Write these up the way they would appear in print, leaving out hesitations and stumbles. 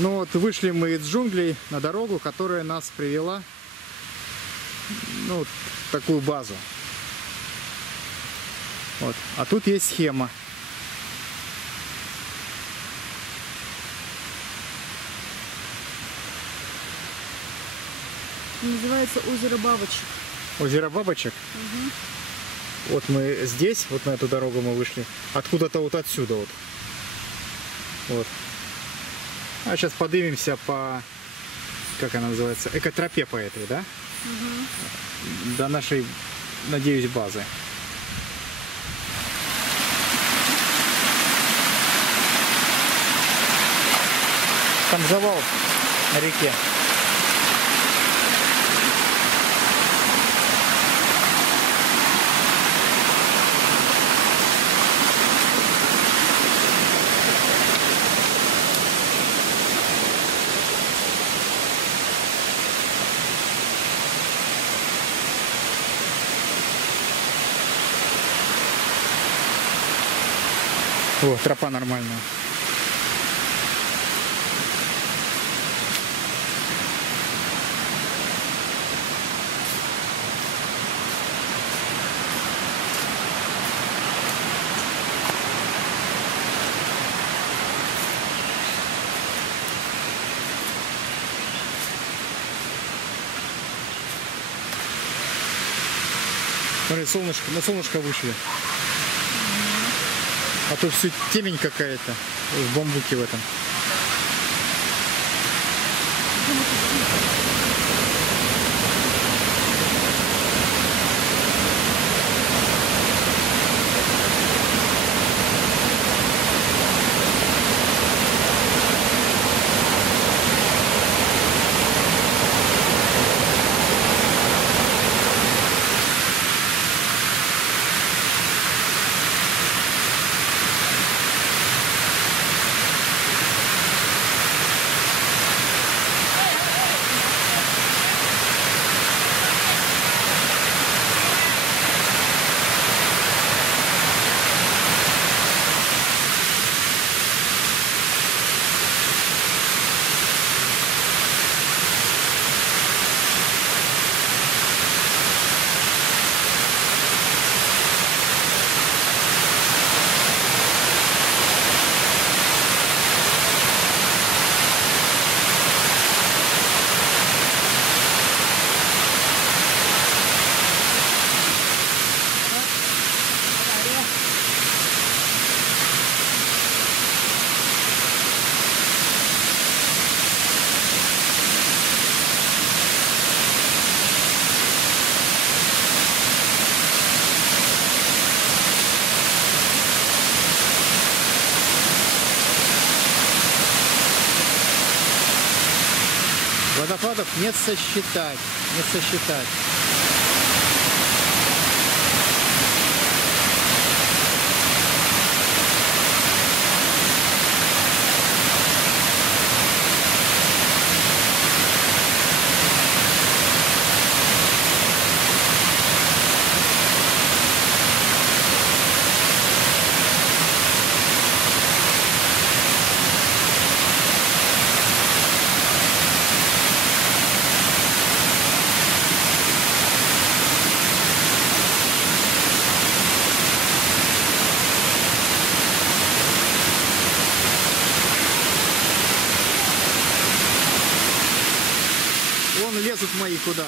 Ну вот вышли мы из джунглей на дорогу, которая нас привела, ну, в такую базу. Вот. А тут есть схема. Называется озеро Бабочек. Озеро Бабочек? Угу. Вот мы здесь, вот на эту дорогу мы вышли. Откуда-то вот отсюда вот. Вот. А сейчас поднимемся по, как она называется, экотропе по этой, да? Угу. До нашей, надеюсь, базы. Там завал на реке. О, тропа нормальная. Смотри, солнышко, на солнышко вышли. А то все темень какая-то в бамбуке в этом. Водопадов не сосчитать, не сосчитать. Вон лезут мои куда.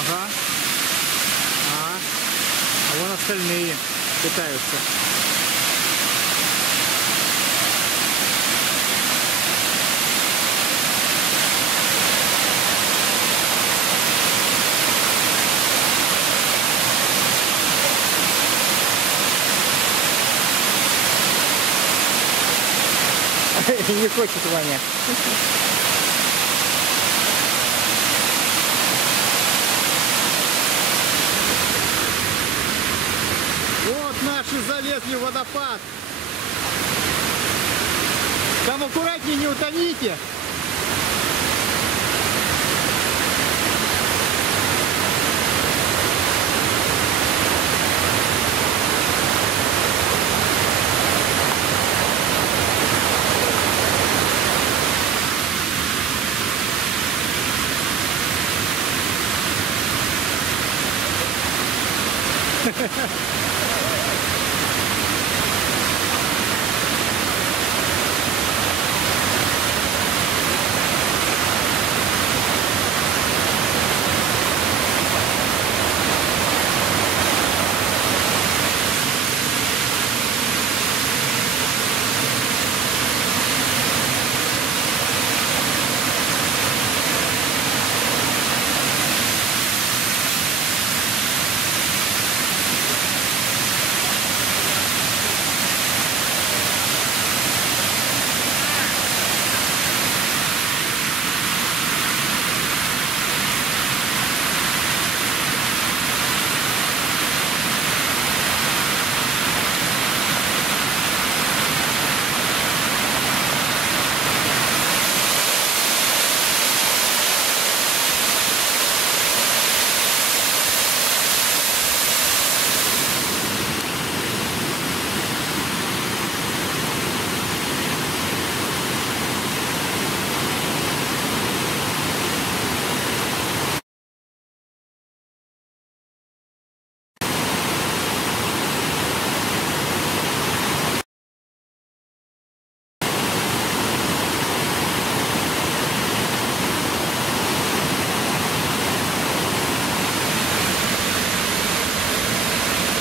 Ага. А вон остальные пытаются. Не хочет Ваня. Вот наши залезли в водопад. Там аккуратнее, не утоните.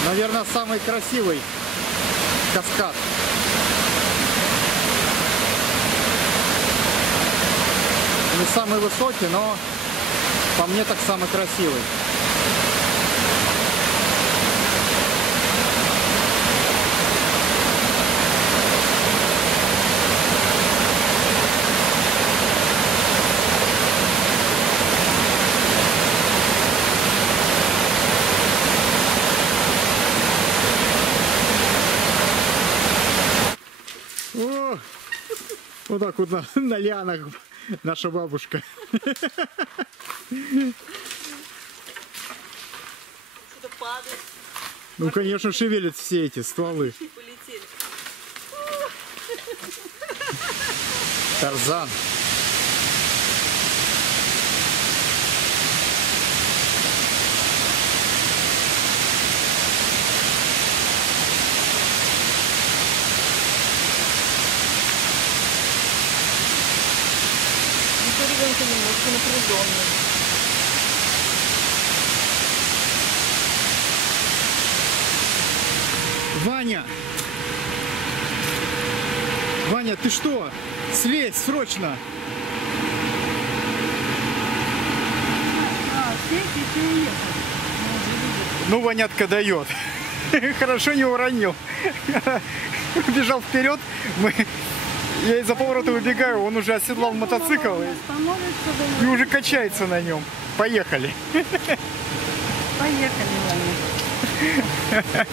Наверное, самый красивый каскад. Не самый высокий, но по мне так самый красивый. О, вот так вот на лианах наша бабушка. Что-то падает. Ну, конечно, шевелят все эти стволы. Полетели. Тарзан. Ребенка немножко напряженный. Ваня! Ваня, ты что? Слезь, срочно! Ты уехал. Ну, Ванятка дает. Хорошо не уронил. Бежал вперед. Я из-за поворота выбегаю, он уже оседлал мотоцикл и уже качается на нем. Поехали. Поехали, Ваня.